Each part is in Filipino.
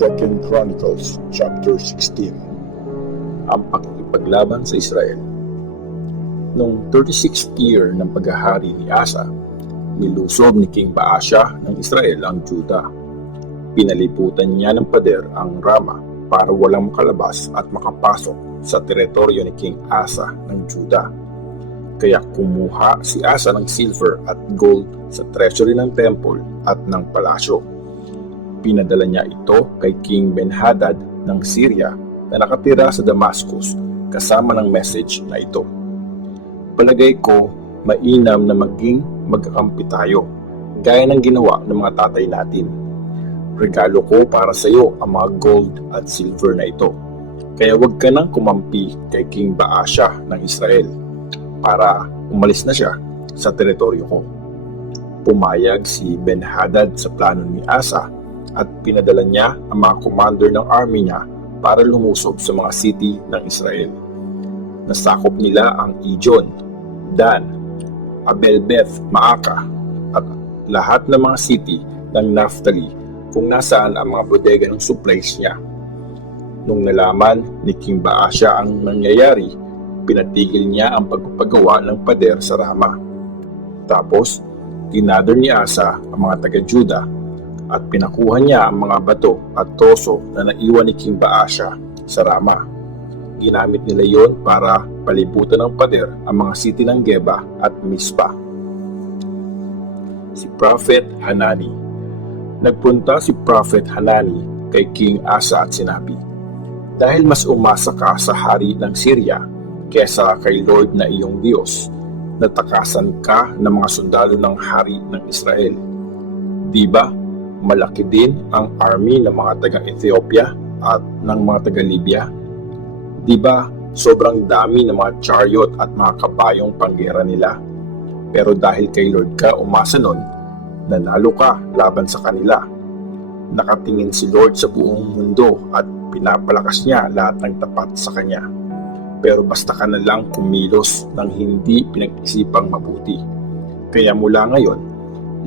2 Chronicles chapter 16. Ang pakikipaglaban sa Israel. Noong 36th year ng paghahari ni Asa, nilusob ni King Baasha ng Israel ang Juda. Pinaliputan niya ng pader ang Rama para walang makalabas at makapasok sa teritoryo ni King Asa ng Juda. Kaya kumuha si Asa ng silver at gold sa treasury ng temple at ng palasyo. Pinadala niya ito kay King Ben-Hadad ng Syria na nakatira sa Damascus kasama ng message na ito. Palagay ko, mainam na maging magkakampi tayo, gaya ng ginawa ng mga tatay natin. Regalo ko para sa iyo ang mga gold at silver na ito. Kaya huwag ka nang kumampi kay King Baasha ng Israel para umalis na siya sa teritoryo ko. Pumayag si Ben-Hadad sa plano ni Asa at pinadala niya ang mga commander ng army niya para lumusob sa mga city ng Israel. Nasakop nila ang Ijon, Dan, Abel-Beth, Maaka at lahat ng mga city ng Naphtali kung nasaan ang mga bodega ng supplies niya. Nung nalaman ni King Baasha ang nangyayari, pinatigil niya ang pagpapagawa ng pader sa Rama. Tapos, tinador ni Asa ang mga taga-Juda at pinakuha niya ang mga bato at troso na naiwan ni King Baasha sa Rama. Ginamit nila yon para palibutan ng pader ang mga city ng Geba at Mispa. Si Prophet Hanani. Nagpunta si Prophet Hanani kay King Asa at sinabi, "Dahil mas umasa ka sa hari ng Syria kesa kay Lord na iyong Diyos, natakasan ka ng mga sundalo ng hari ng Israel. Di ba, malaki din ang army ng mga taga-Ethiopia at ng mga taga-Libya? Di ba, sobrang dami ng mga chariot at mga kabayong panggera nila? Pero dahil kay Lord ka umasa nun, nanalo ka laban sa kanila. Nakatingin si Lord sa buong mundo at pinapalakas niya lahat ng tapat sa kanya. Pero basta ka na lang kumilos ng hindi pinag-isipang mabuti. Kaya mula ngayon,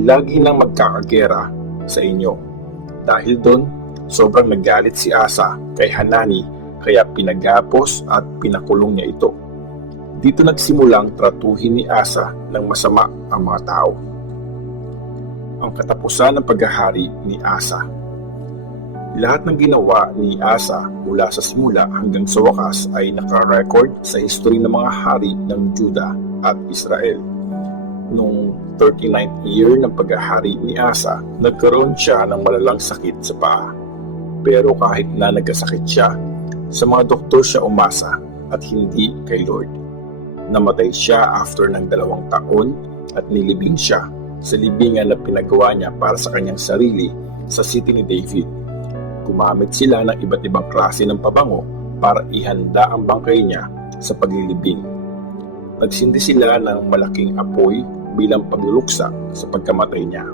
lagi nang magkakagera sa inyo." Dahil doon, sobrang nagalit si Asa kay Hanani kaya pinagapos at pinakulong niya ito. Dito nagsimulang tratuhin ni Asa ng masama ang mga tao. Ang katapusan ng paghahari ni Asa. Lahat ng ginawa ni Asa mula sa simula hanggang sa wakas ay naka-record sa history ng mga hari ng Juda at Israel. Noong 39th year ng paghahari ni Asa, nagkaroon siya ng malalang sakit sa paa. Pero kahit na nagkasakit siya, sa mga doktor siya umasa at hindi kay Lord. Namatay siya after ng 2 taon at nilibing siya sa libingan na pinagawa niya para sa kanyang sarili sa city ni David. Gumamit sila ng iba't ibang klase ng pabango para ihanda ang bangkay niya sa paglilibing. Nagsindi sila ng malaking apoy bilang pagluluksa sa pagkamatay niya.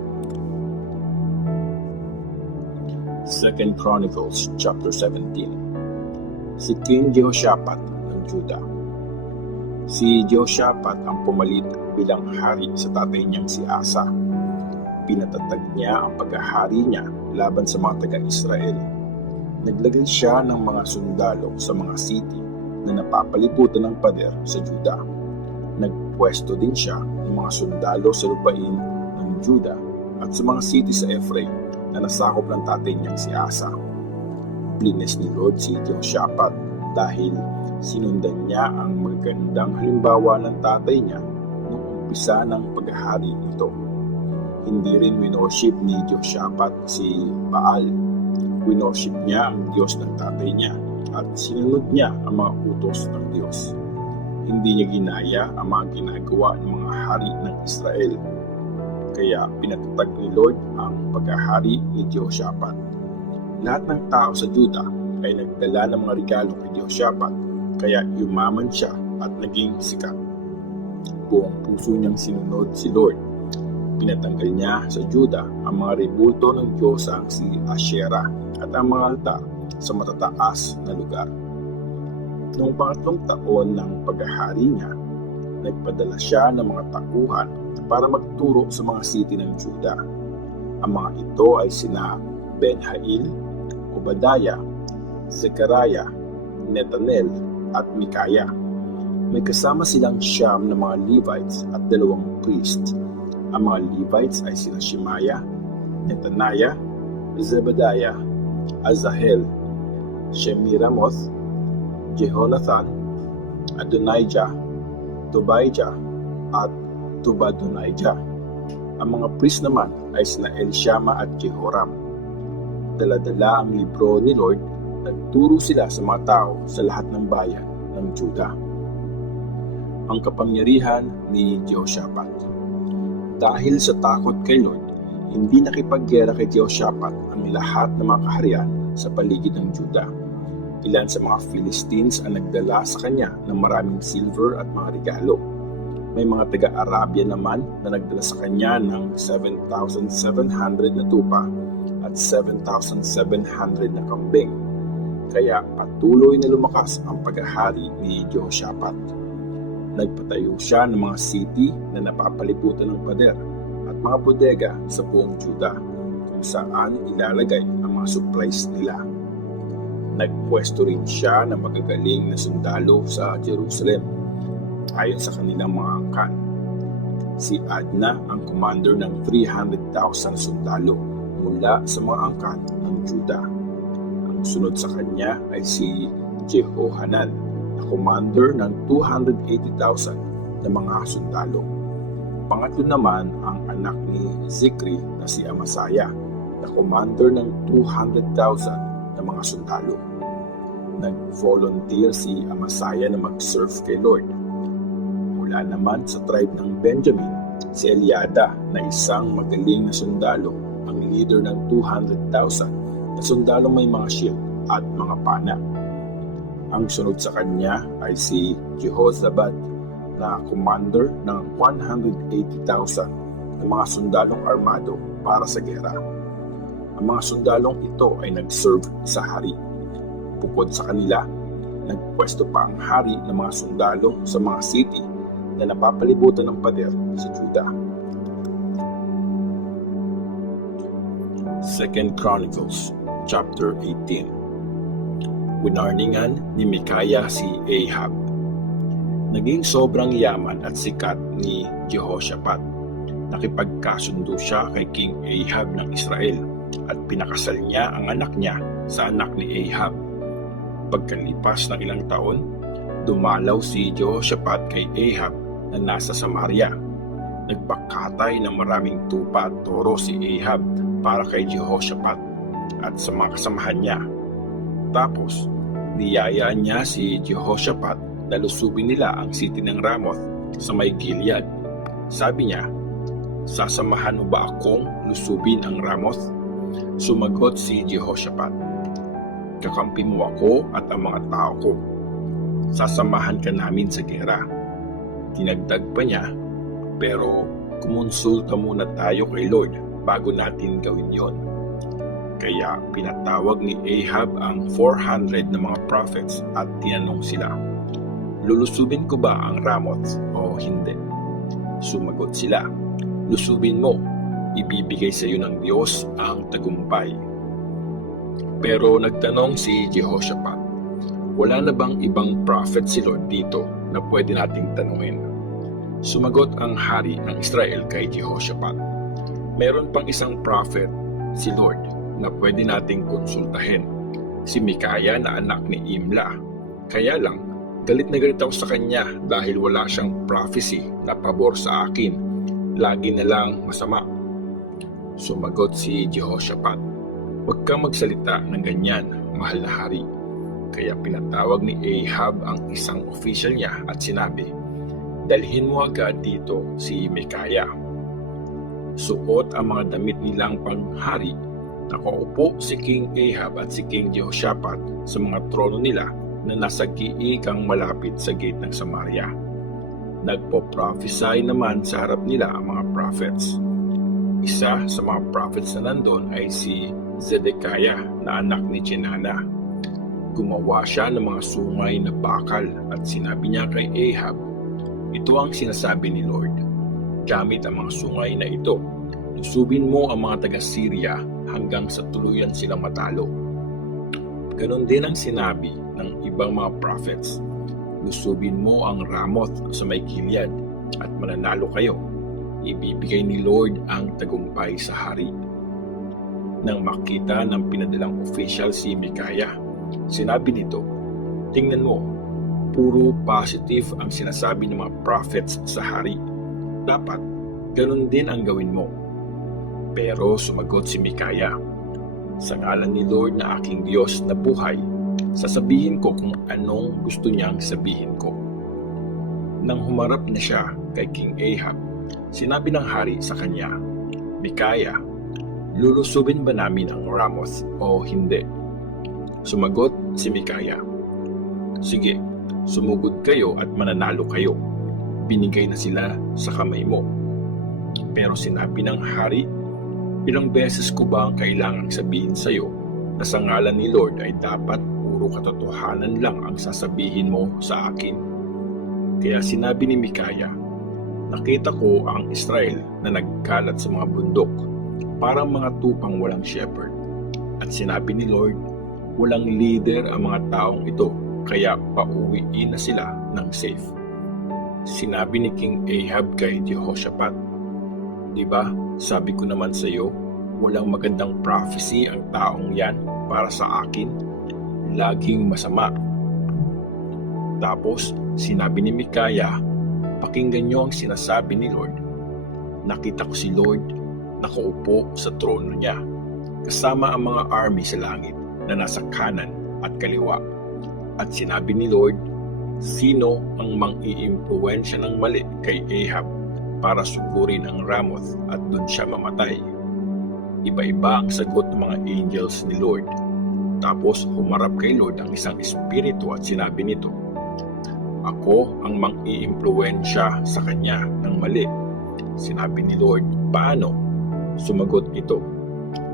2 Chronicles chapter 17. Si King Jehoshaphat ng Juda. Si Jehoshaphat ang pumalit bilang hari sa tatay niyang si Asa. Pinatatag niya ang paghahari niya laban sa mga taga-Israel. Naglagay siya ng mga sundalo sa mga city na napapalibutan ng pader sa Juda. Nagpwesto din siya ng mga sundalo sa lupain ng Juda at sa mga city sa Ephraim na nasakop ng tatay niyang si Asa. Blines ni Lord si Jehoshaphat dahil sinundan niya ang magandang halimbawa ng tatay niya noong umpisa ng paghahari nito. Hindi rin winorship ni Jehoshaphat si Baal. Winorship niya ang Diyos ng tatay niya at sinunod niya ang mga utos ng Diyos. Hindi niya ginaya ang mga ginagawa ng mga hari ng Israel. Kaya pinatatag ni Lord ang paghahari ni Jehoshaphat. Lahat ng tao sa Juda ay nagdala ng mga regalo kay Jehoshaphat, kaya yumaman siya at naging sikat. Buong puso niyang sinunod si Lord. Pinatanggal niya sa Juda ang mga rebulto ng Diyosang si Asherah at ang mga altar sa matataas na lugar. Noong 2 taon ng paghahari niya, nagpadala siya ng mga tauhan para magturo sa mga city ng Juda. Ang mga ito ay sina Ben-Hail, Obadiah, Zechariah, Netanel at Mikaya. May kasama silang 9 na mga Levites at 2 priest. Ang mga Levites ay sina Shemaiah, Netaniah, Zebediah, Asahel, Shemiramoth, Jehonathan, Adonijah, Tobijah at Tobadonijah. Ang mga priest naman ay sina Elishama at Jehoram. Dala-dala ang libro ni Lord, nagturo sila sa mga tao sa lahat ng bayan ng Juda. Ang kapangyarihan ni Jehoshaphat. Dahil sa takot kay Lord, hindi nakipaggera kay Jehoshaphat ang lahat ng mga kaharian sa paligid ng Juda. Ilan sa mga Philistines ang nagdala sa kanya ng maraming silver at mga regalo. May mga taga-Arabia naman na nagdala sa kanya ng 7,700 na tupa at 7,700 na kambing. Kaya patuloy na lumakas ang paghahari ni Jehoshaphat. Nagpatayo siya ng mga city na napapalibutan ng pader at mga bodega sa buong Juda kung saan ilalagay ang mga supplies nila. Nagpwesto rin siya ng magagaling na sundalo sa Jerusalem ayon sa kanilang mga angkan. Si Adna ang commander ng 300,000 sundalo mula sa mga angkan ng Juda. Ang sunod sa kanya ay si Jehohanan, na commander ng 280,000 na mga sundalo. Pangatlo naman ang anak ni Zikri na si Amasaya, na commander ng 200,000 na mga sundalo. Nag-volunteer si Amasaya na mag-serve kay Lord. Mula naman sa tribe ng Benjamin, si Eliada na isang magaling na sundalo, ang leader ng 200,000 na sundalo may mga shield at mga pana. Ang sunod sa kanya ay si Jehozabad na commander ng 180,000 na mga sundalong armado para sa gera. Ang mga sundalong ito ay nag-serve sa hari. Bukod sa kanila, nagpwesto pa ang hari ng mga sundalo sa mga city na napapalibutan ng pader sa Juda. 2 Chronicles chapter 18. Winarningan ni Mikaya si Ahab. Naging sobrang yaman at sikat ni Jehoshaphat. Nakipagkasundo siya kay King Ahab ng Israel at pinakasal niya ang anak niya sa anak ni Ahab. Pagkalipas ng ilang taon, dumalaw si Jehoshaphat kay Ahab na nasa Samaria. Nagpakatay ng maraming tupa at toro si Ahab para kay Jehoshaphat at sa mga kasamahan niya. Tapos, niyayaan niya si Jehoshaphat na lusubin nila ang city ng Ramoth sa may Gilead. Sabi niya, "Sasamahan mo ba akong lusubin ang Ramoth?" Sumagot si Jehoshaphat, "Kakampi mo ako at ang mga tao ko. Sasamahan ka namin sa gera." Dinagdag pa niya, "Pero kumonsulta muna tayo kay Lord bago natin gawin yon." Kaya pinatawag ni Ahab ang 400 na mga prophets at tinanong sila, "Lulusubin ko ba ang Ramoth o hindi?" Sumagot sila, "Lusubin mo, ibibigay sa iyo ng Diyos ang tagumpay." Pero nagtanong si Jehoshaphat, "Wala na bang ibang prophet si Lord dito na pwede nating tanungin?" Sumagot ang hari ng Israel kay Jehoshaphat, "Meron pang isang prophet, si Lord, na pwede nating konsultahin, si Mikaya na anak ni Imla. Kaya lang, galit na galit ako sa kanya dahil wala siyang prophecy na pabor sa akin. Lagi na lang masama." Sumagot si Jehoshaphat, "Huwag kang magsalita ng ganyan, mahal na hari." Kaya pinatawag ni Ahab ang isang official niya at sinabi, "Dalhin mo agad dito si Mikaya." Suot ang mga damit nilang panghari. Nakaupo si King Ahab at si King Jehoshaphat sa mga trono nila na nasa giikang malapit sa gate ng Samaria. Nagpo-prophesy naman sa harap nila ang mga prophets. Isa sa mga prophets na nandun ay si Zedekiah na anak ni Chenaanah. Gumawa siya ng mga sungay na bakal at sinabi niya kay Ahab, "Ito ang sinasabi ni Lord, gamit ang mga sungay na ito, lusubin mo ang mga taga-Syria hanggang sa tuluyan silang matalo." Ganon din ang sinabi ng ibang mga prophets. Lusubin mo ang Ramoth sa may Gilead at mananalo kayo. Ibibigay ni Lord ang tagumpay sa hari. Nang makita ng pinadalang official si Micaiah, sinabi nito, tingnan mo, puro positive ang sinasabi ng mga prophets sa hari. Dapat, ganun din ang gawin mo. Pero sumagot si Micaiah, sa ngalan ni Lord na aking Diyos na buhay, sasabihin ko kung anong gusto niyang sabihin ko. Nang humarap na siya kay King Ahab, sinabi ng hari sa kanya, Micaiah, lulusubin ba namin ang Ramoth o hindi? Sumagot si Micaiah, sige, sumugod kayo at mananalo kayo. Binigay na sila sa kamay mo. Pero sinabi ng hari, ilang beses ko ba ang kailangang sabihin sa iyo na sa ngalan ni Lord ay dapat puro katotohanan lang ang sasabihin mo sa akin? Kaya sinabi ni Micaiah, nakita ko ang Israel na nagkalat sa mga bundok, parang mga tupang walang shepherd. At sinabi ni Lord, walang leader ang mga taong ito, kaya pauwiin na sila ng safe. Sinabi ni King Ahab kay Jehoshaphat, di ba, sabi ko naman sa iyo, walang magandang prophecy ang taong yan para sa akin, laging masama. Tapos, sinabi ni Micaiah, pakinggan niyo ang sinasabi ni Lord. Nakita ko si Lord nakaupo sa trono niya, kasama ang mga army sa langit na nasa kanan at kaliwa. At sinabi ni Lord, sino ang mang-iimpluwensya ng mali kay Ahab para sugurin ang Ramoth at doon siya mamatay? Iba-iba ang sagot ng mga angels ni Lord. Tapos humarap kay Lord ang isang espiritu at sinabi nito, ako ang mang-iimpluwensya sa kanya ng mali. Sinabi ni Lord, paano? Sumagot ito,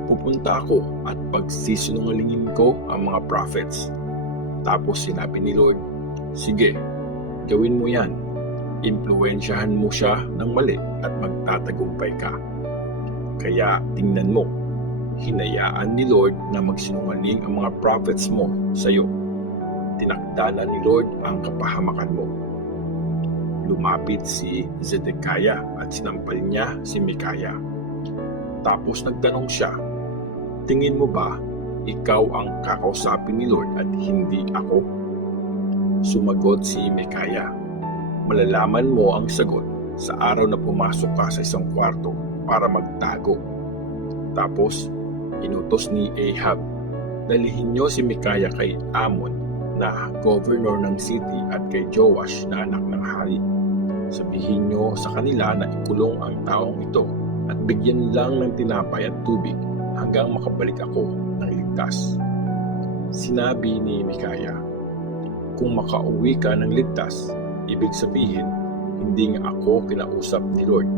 pupunta ako at pagsisinungalingin ko ang mga prophets. Tapos sinabi ni Lord, sige, gawin mo yan. Impluwensyahan mo siya ng mali at magtatagumpay ka. Kaya tingnan mo, hinayaan ni Lord na magsinungaling ang mga prophets mo sa iyo. Tinakda na ni Lord ang kapahamakan mo. Lumapit si Zedekiah at sinampal niya si Micaiah. Tapos nagtanong siya, tingin mo ba ikaw ang kakausapin ni Lord at hindi ako? Sumagot si Micaiah, malalaman mo ang sagot sa araw na pumasok ka sa isang kwarto para magtago. Tapos, inutos ni Ahab, dalihin niyo si Micaiah kay Amon na governor ng city at kay Joash na anak ng hari. Sabihin niyo sa kanila na ikulong ang taong ito at bigyan lang ng tinapay at tubig hanggang makabalik ako ng ligtas. Sinabi ni Micaiah, kung makauwi ka ng ligtas, ibig sabihin, hindi nga ako kinausap ni Lord.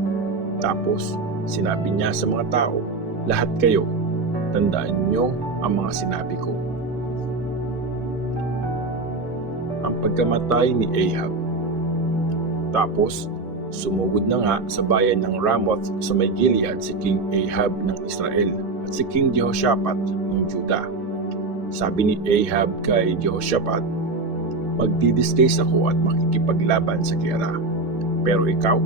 Tapos, sinabi niya sa mga tao, lahat kayo, tandaan niyo ang mga sinabi ko. Ang pagkamatay ni Ahab. Tapos, sumugod na nga sa bayan ng Ramoth sa may Gilead si King Ahab ng Israel at si King Jehoshaphat ng Judah. Sabi ni Ahab kay Jehoshaphat, magdidisguise ako at makikipaglaban sa gera. Pero ikaw,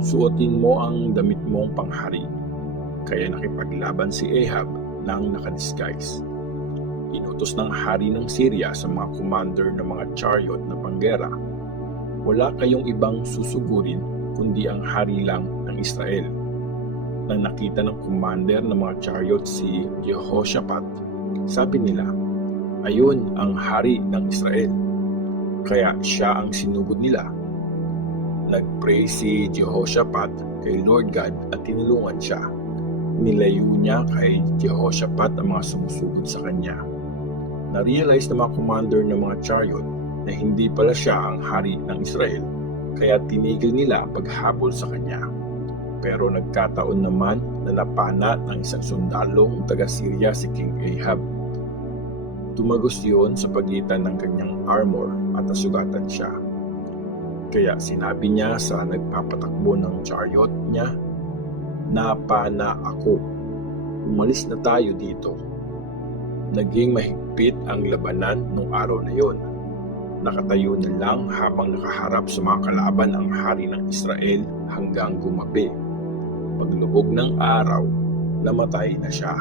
suotin mo ang damit mong panghari. Kaya nakipaglaban si Ahab nang nakadisguise. Inutos ng hari ng Syria sa mga commander ng mga chariot na panggera, wala kayong ibang susugurin kundi ang hari lang ng Israel. Nang nakita ng commander ng mga chariot si Jehoshaphat, sabi nila, ayun ang hari ng Israel. Kaya siya ang sinugod nila. Nagpray si Jehoshaphat kay Lord God at tinulungan siya. Nilayo niya kay Jehoshaphat ang mga sumusugod sa kanya. Na-realize ng mga commander ng mga chariot na hindi pala siya ang hari ng Israel, kaya tinigil nila ang paghabol sa kanya. Pero nagkataon naman na napana ng isang sundalong taga-Syria si King Ahab. Tumagos yun sa pagitan ng kanyang armor at nasugatan siya. Kaya sinabi niya sa nagpapatakbo ng chariot niya, napana ako. Umalis na tayo dito. Naging mahigpit ang labanan nung araw na yon. Nakatayo na lang habang nakaharap sa mga kalaban ang hari ng Israel hanggang gumabi. Paglubog ng araw, namatay na siya.